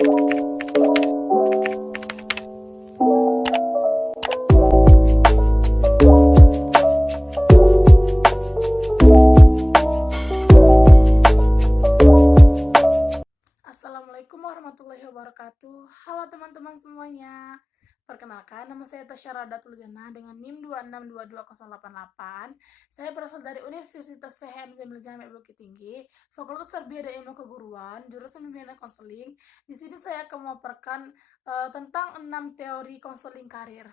Assalamualaikum warahmatullahi wabarakatuh. Halo teman-teman semuanya. Perkenalkan, nama saya Tasyara Datul Jannah dengan NIM 2622088. Saya berasal dari Universitas Sehem Jamil Jami Bukit Tinggi, Fakultas Tarbiyah dan Ilmu Keguruan, jurusan Pembinaan Konseling. Di sini saya akan memaparkan tentang 6 teori konseling karir.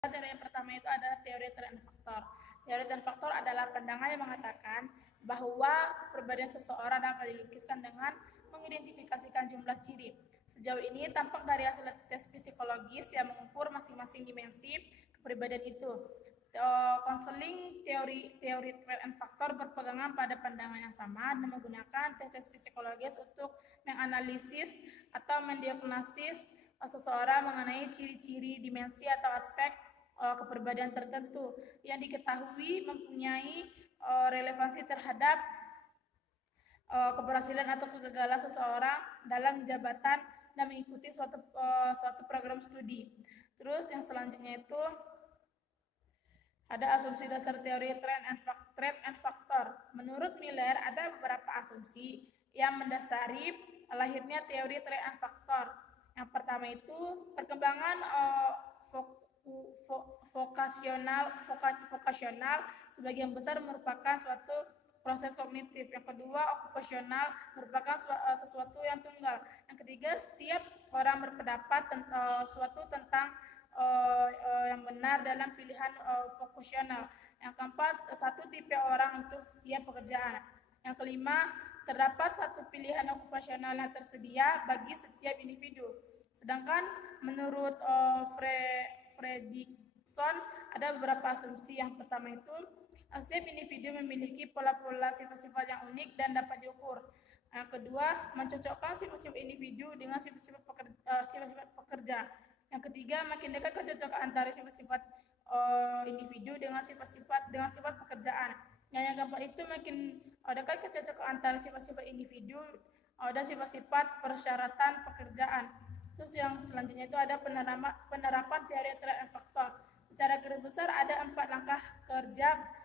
Teori yang pertama itu adalah teori tren faktor. Teori tren faktor adalah pandangan yang mengatakan bahwa kepribadian seseorang dapat dilukiskan dengan mengidentifikasikan jumlah ciri. Sejauh ini tampak dari hasil tes psikologis yang mengukur masing-masing dimensi kepribadian itu. Konseling teori trait and faktor berpegangan pada pandangan yang sama dan menggunakan tes psikologis untuk menganalisis atau mendiagnosis seseorang mengenai ciri-ciri dimensi atau aspek kepribadian tertentu yang diketahui mempunyai relevansi terhadap keberhasilan atau kegagalan seseorang dalam jabatan dan mengikuti suatu program studi. Terus yang selanjutnya itu ada asumsi dasar teori trait and faktor. Menurut Miller ada beberapa asumsi yang mendasari lahirnya teori trait and faktor. Yang pertama itu perkembangan vokasional sebagian besar merupakan suatu proses kognitif. Yang kedua, okupasional merupakan sesuatu yang tunggal. Yang ketiga, setiap orang berpendapat suatu tentang yang benar dalam pilihan vokasional. Yang keempat, satu tipe orang untuk setiap pekerjaan. Yang kelima, terdapat satu pilihan okupasional yang tersedia bagi setiap individu. Sedangkan menurut Fredrickson ada beberapa asumsi. Yang pertama itu setiap individu memiliki pola-pola sifat-sifat yang unik dan dapat diukur. Yang kedua, mencocokkan sifat-sifat individu dengan sifat-sifat pekerja. Yang ketiga, makin dekat kecocokan antara sifat-sifat individu dengan sifat pekerjaan. Yang keempat itu makin dekat kecocokan antara sifat-sifat individu dan sifat-sifat persyaratan pekerjaan. Terus yang selanjutnya itu ada penerapan teori trait and faktor. Secara garis besar ada 4 langkah kerja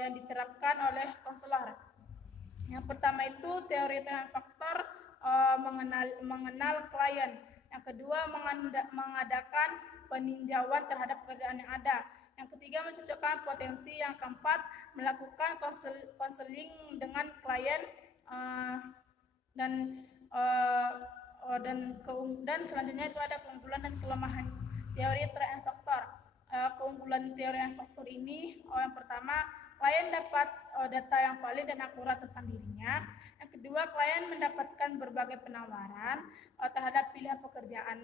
yang diterapkan oleh konselor. Yang pertama itu teori trait and faktor mengenal klien. Yang kedua mengadakan peninjauan terhadap pekerjaan yang ada. Yang ketiga mencocokkan potensi. Yang keempat melakukan konseling dengan klien dan selanjutnya itu ada keunggulan dan kelemahan teori trait and faktor. Keunggulan teori and faktor ini yang pertama, klien dapat data yang valid dan akurat tentang dirinya. Yang kedua, klien mendapatkan berbagai penawaran terhadap pilihan pekerjaan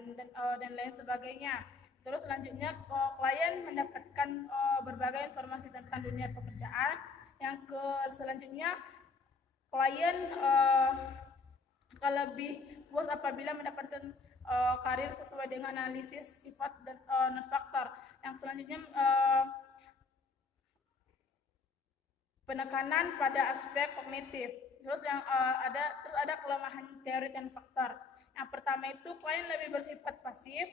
dan lain sebagainya. Terus selanjutnya klien mendapatkan berbagai informasi tentang dunia pekerjaan. Yang selanjutnya klien akan lebih puas apabila mendapatkan karir sesuai dengan analisis sifat dan faktor. Yang selanjutnya penekanan pada aspek kognitif. Terus ada kelemahan teori dan faktor. Yang pertama itu klien lebih bersifat pasif.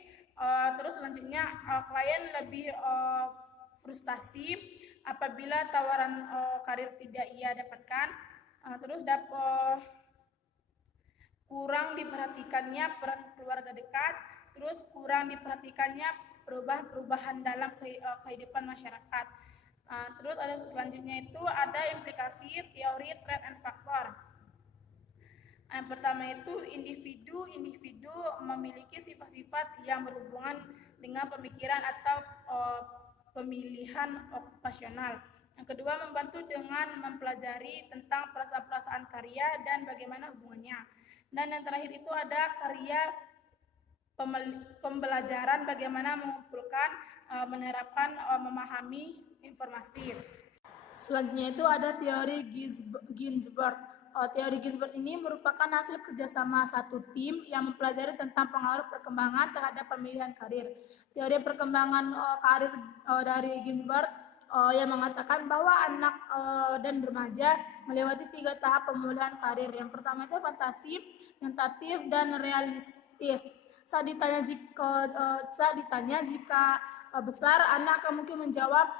Terus selanjutnya klien lebih frustasi apabila tawaran karir tidak ia dapatkan. Terus kurang diperhatikannya peran keluarga dekat, terus kurang diperhatikannya perubahan dalam kehidupan masyarakat. Terus ada selanjutnya itu ada implikasi teori trait and faktor. Yang pertama itu individu memiliki sifat-sifat yang berhubungan dengan pemikiran atau pemilihan okupasional. Yang kedua, membantu dengan mempelajari tentang perasaan-perasaan karya dan bagaimana hubungannya. Dan yang terakhir itu ada karya pembelajaran bagaimana mengumpulkan, menerapkan, memahami informasi. Selanjutnya itu ada teori Ginsberg. Teori Ginsberg ini merupakan hasil kerjasama satu tim yang mempelajari tentang pengaruh perkembangan terhadap pemilihan karir. Teori perkembangan karir dari Ginsberg yang mengatakan bahwa anak dan remaja melewati 3 tahap pemulihan karir. Yang pertama itu fantasi, tentatif, dan realistis. Saat ditanya jika besar, anak akan mungkin menjawab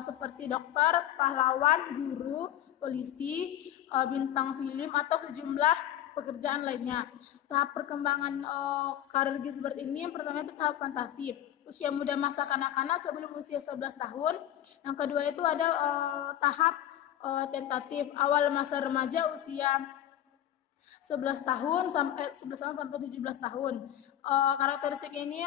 seperti dokter, pahlawan, guru, polisi, bintang film, atau sejumlah pekerjaan lainnya. Tahap perkembangan karir Gisbert ini yang pertama itu tahap fantasi, usia muda masa kanak-kanak sebelum usia 11 tahun. Yang kedua itu ada tahap tentatif, awal masa remaja usia 11 tahun sampai 17 tahun. Karakteristik ini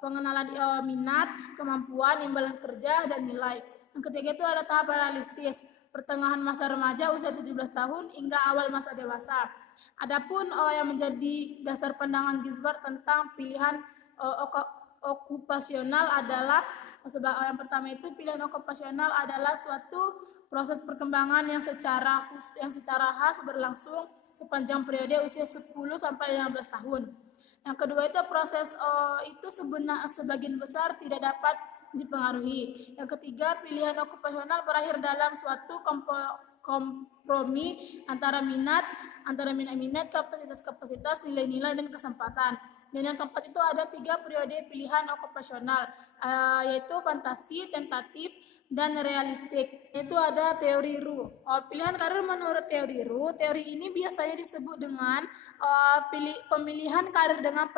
pengenalan minat, kemampuan, imbalan kerja, dan nilai. Yang ketiga itu ada tahap realistis, pertengahan masa remaja usia 17 tahun hingga awal masa dewasa. Adapun yang menjadi dasar pandangan Gisbert tentang pilihan okupasional adalah yang pertama itu pilihan okupasional adalah suatu proses perkembangan yang secara khas berlangsung sepanjang periode usia 10 sampai 15 tahun. Yang kedua itu proses itu sebagian besar tidak dapat dipengaruhi. Yang ketiga, pilihan okupasional berakhir dalam suatu kompromi antara minat, kapasitas, nilai-nilai, dan kesempatan. Dan yang keempat itu ada 3 periode pilihan okupasional, yaitu fantasi, tentatif, dan realistik. Itu ada teori Ru. Pilihan karir menurut teori Ru, teori ini biasanya disebut dengan pemilihan karir dengan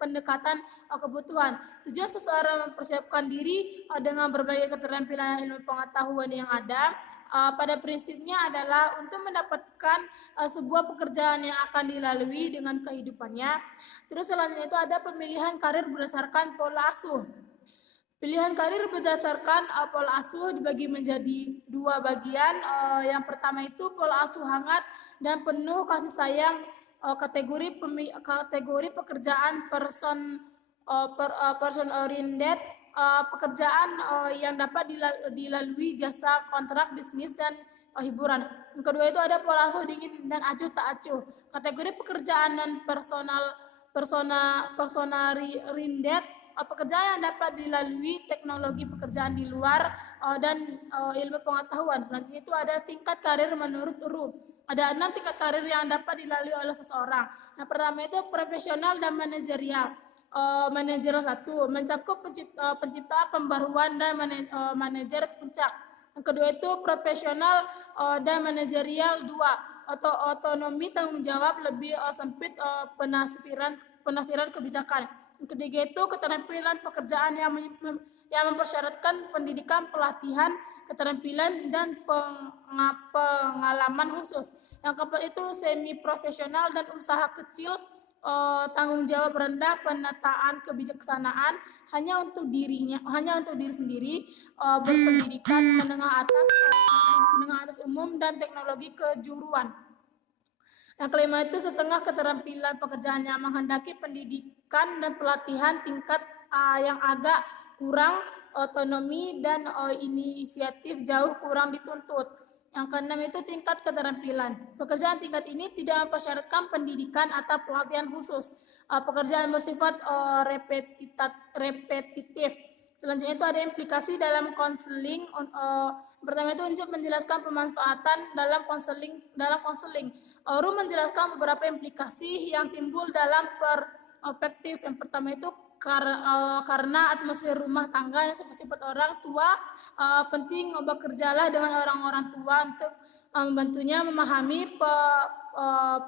pendekatan kebutuhan. Tujuan seseorang mempersiapkan diri dengan berbagai keterampilan ilmu pengetahuan yang ada, pada prinsipnya adalah untuk mendapatkan sebuah pekerjaan yang akan dilalui dengan kehidupannya. Terus selanjutnya itu ada pemilihan karir berdasarkan pola asuh. Pilihan karir berdasarkan pola asuh dibagi menjadi 2 bagian. Yang pertama itu pola asuh hangat dan penuh kasih sayang, kategori pekerjaan person oriented, pekerjaan yang dapat dilalui jasa kontrak bisnis dan hiburan. Yang kedua itu ada pola asuh dingin dan acuh tak acuh, kategori pekerjaan dan oriented, pekerjaan yang dapat dilalui teknologi pekerjaan di luar dan ilmu pengetahuan. Selanjutnya itu ada tingkat karir menurut Ru. Ada 6 tingkat karir yang dapat dilalui oleh seseorang. Yang pertama itu profesional dan manajerial. Manajer 1 mencakup penciptaan, pembaruan, dan manajer puncak. Yang kedua itu profesional dan manajerial 2, atau otonomi, tanggung jawab lebih sempit, penafsiran kebijakan. Yang ketiga itu keterampilan pekerjaan yang mempersyaratkan pendidikan, pelatihan, keterampilan, dan pengalaman khusus. Yang keempat itu semi profesional dan usaha kecil, tanggung jawab rendah, penataan kebijaksanaan hanya untuk diri sendiri, berpendidikan menengah atas umum, dan teknologi kejuruan. Yang kelima itu setengah keterampilan pekerjaan yang menghendaki pendidikan dan pelatihan tingkat yang agak kurang, otonomi dan inisiatif jauh kurang dituntut. Yang keenam itu tingkat keterampilan. Pekerjaan tingkat ini tidak mempersyaratkan pendidikan atau pelatihan khusus. Pekerjaan bersifat repetitif. Selanjutnya itu ada implikasi dalam konseling. Pertama itu untuk menjelaskan pemanfaatan dalam konseling. Ru menjelaskan beberapa implikasi yang timbul dalam perspektif. Yang pertama itu karena atmosfer rumah tangga yang sifat membantunya tua, penting bekerjalah dengan orang-orang tua untuk membantunya memahami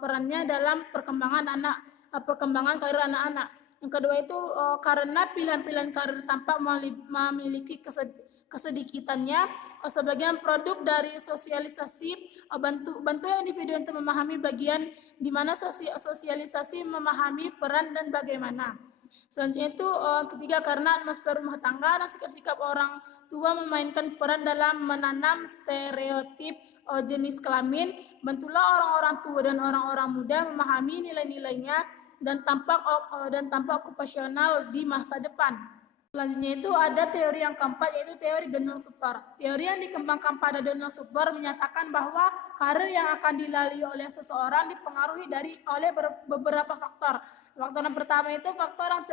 perannya dalam perkembangan karir anak-anak. Yang kedua itu karena pilihan-pilihan karir tanpa memiliki kesedikitannya, sebagian produk dari sosialisasi, bantu individu untuk memahami bagian di mana sosialisasi memahami peran dan bagaimana. Selanjutnya itu ketiga karena atmosfer rumah tangga dan sikap-sikap orang tua memainkan peran dalam menanam stereotip jenis kelamin, bantulah orang-orang tua dan orang-orang muda memahami nilai-nilainya dan tampak okupasional di masa depan. Selanjutnya itu ada teori yang keempat, yaitu teori Donald Super. Teori yang dikembangkan pada Donald Super menyatakan bahwa karir yang akan dilalui oleh seseorang dipengaruhi oleh beberapa faktor. Faktor yang pertama itu faktor yang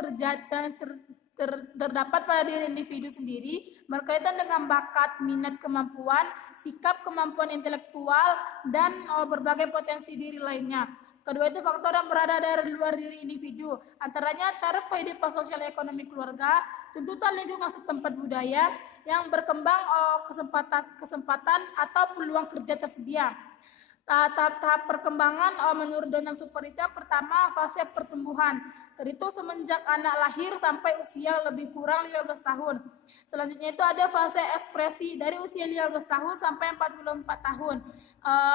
terdapat pada diri individu sendiri, berkaitan dengan bakat, minat, kemampuan, sikap, kemampuan intelektual, dan berbagai potensi diri lainnya. Kedua itu faktor yang berada dari luar diri individu, antaranya taraf kehidupan sosial ekonomi keluarga, tuntutan lingkungan setempat, budaya yang berkembang, kesempatan atau peluang kerja tersedia. Tahap perkembangan menurut Donald Super itu yang pertama fase pertumbuhan, terhitung semenjak anak lahir sampai usia lebih kurang 15 tahun. Selanjutnya itu ada fase ekspresi dari usia 15 tahun sampai 44 tahun.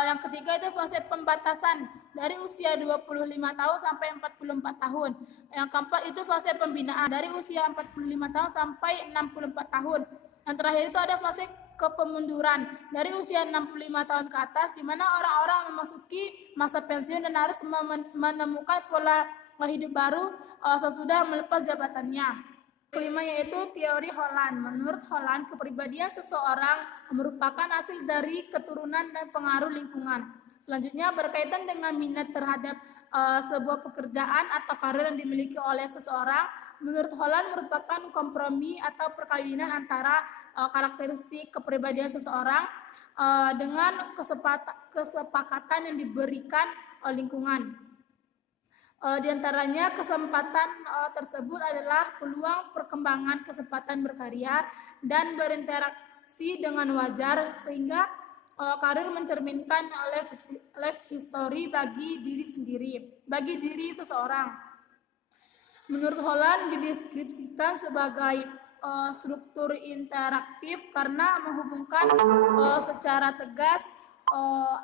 Yang ketiga itu fase pembatasan dari usia 25 tahun sampai 44 tahun. Yang keempat itu fase pembinaan dari usia 45 tahun sampai 64 tahun. Yang terakhir itu ada fase kepemunduran dari usia 65 tahun ke atas, di mana orang-orang memasuki masa pensiun dan harus menemukan pola hidup baru sesudah melepas jabatannya. Kelima yaitu teori Holland. Menurut Holland, kepribadian seseorang merupakan hasil dari keturunan dan pengaruh lingkungan. Selanjutnya berkaitan dengan minat terhadap sebuah pekerjaan atau karir yang dimiliki oleh seseorang. Menurut Holland merupakan kompromi atau perkawinan antara karakteristik kepribadian seseorang dengan kesepakatan yang diberikan lingkungan. Di antaranya kesempatan tersebut adalah peluang perkembangan kesempatan berkarya dan berinteraksi dengan wajar, sehingga karir mencerminkan life history bagi diri seseorang. Menurut Holland dideskripsikan sebagai struktur interaktif karena menghubungkan secara tegas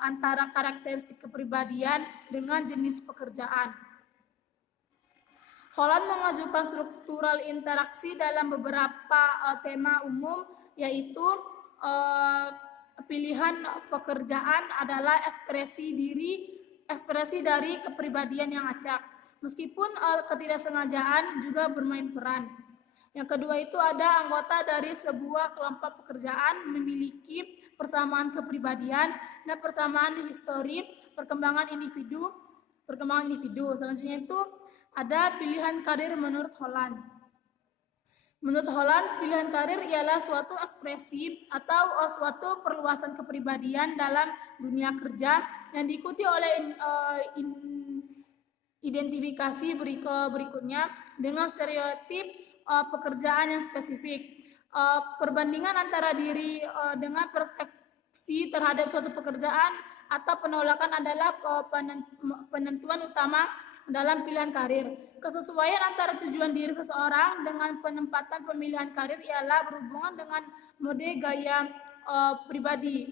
antara karakteristik kepribadian dengan jenis pekerjaan. Holland mengajukan struktural interaksi dalam beberapa tema umum, yaitu pilihan pekerjaan adalah ekspresi dari kepribadian yang acak, meskipun ketidaksengajaan juga bermain peran. Yang kedua itu ada anggota dari sebuah kelompok pekerjaan memiliki persamaan kepribadian dan persamaan histori perkembangan individu. Selanjutnya itu ada pilihan karir menurut Holland. Menurut Holland, pilihan karir ialah suatu ekspresi atau suatu perluasan kepribadian dalam dunia kerja yang diikuti oleh identifikasi berikutnya dengan stereotip pekerjaan yang spesifik. Perbandingan antara diri dengan perspektif terhadap suatu pekerjaan atau penolakan adalah penentuan utama dalam pilihan karir. Kesesuaian antara tujuan diri seseorang dengan penempatan pemilihan karir ialah berhubungan dengan model gaya pribadi.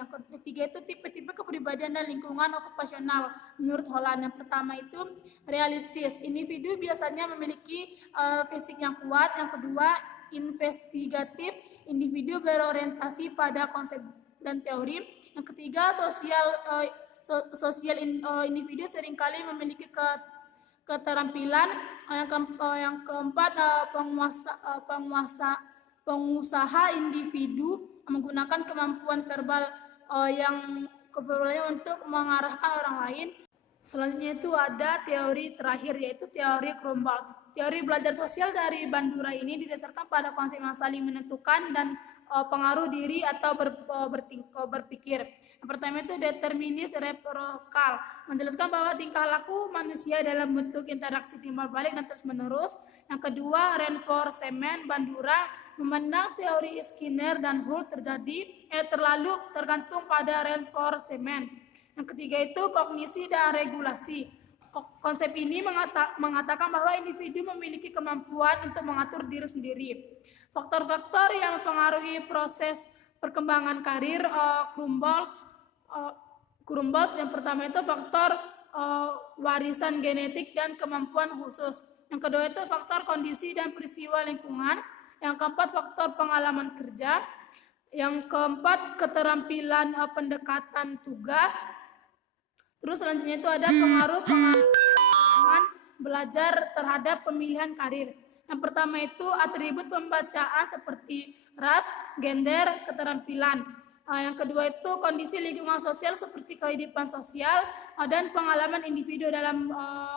Yang ketiga itu tipe-tipe kepribadian dan lingkungan okupasional menurut Holland. Yang pertama itu realistis. Individu biasanya memiliki fisik yang kuat. Yang kedua investigatif. Individu berorientasi pada konsep dan teori. Yang ketiga individu seringkali memiliki keterampilan. Yang keempat pengusaha individu menggunakan kemampuan verbal yang keperluannya untuk mengarahkan orang lain. Selanjutnya itu ada teori terakhir, yaitu teori Grombold. Teori belajar sosial dari Bandura ini didasarkan pada konsep yang saling menentukan dan pengaruh diri atau berpikir. Yang pertama itu determinis reciprocal, menjelaskan bahwa tingkah laku manusia dalam bentuk interaksi timbal balik dan terus menerus. Yang kedua reinforcement, Bandura memandang teori Skinner dan Hull terlalu tergantung pada reinforcement. Yang ketiga itu kognisi dan regulasi. Konsep ini mengatakan bahwa individu memiliki kemampuan untuk mengatur diri sendiri. Faktor-faktor yang mempengaruhi proses perkembangan karir Grombold yang pertama itu faktor warisan genetik dan kemampuan khusus. Yang kedua itu faktor kondisi dan peristiwa lingkungan. Yang keempat faktor pengalaman kerja. Yang keempat keterampilan pendekatan tugas. Terus selanjutnya itu ada pengaruh pengalaman belajar terhadap pemilihan karir. Yang pertama itu atribut pembacaan seperti ras, gender, keterampilan. Yang kedua itu kondisi lingkungan sosial seperti kehidupan sosial dan pengalaman individu dalam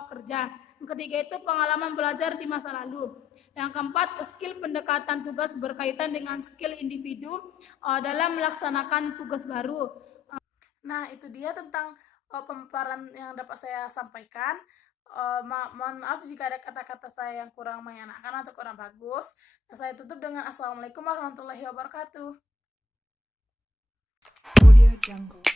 kerja. Yang ketiga itu pengalaman belajar di masa lalu. Yang keempat, skill pendekatan tugas berkaitan dengan skill individu dalam melaksanakan tugas baru. Nah, itu dia tentang pemaparan yang dapat saya sampaikan. Mohon maaf jika ada kata-kata saya yang kurang mengenakan atau kurang bagus. Saya tutup dengan Assalamualaikum warahmatullahi wabarakatuh. Audio Jungle.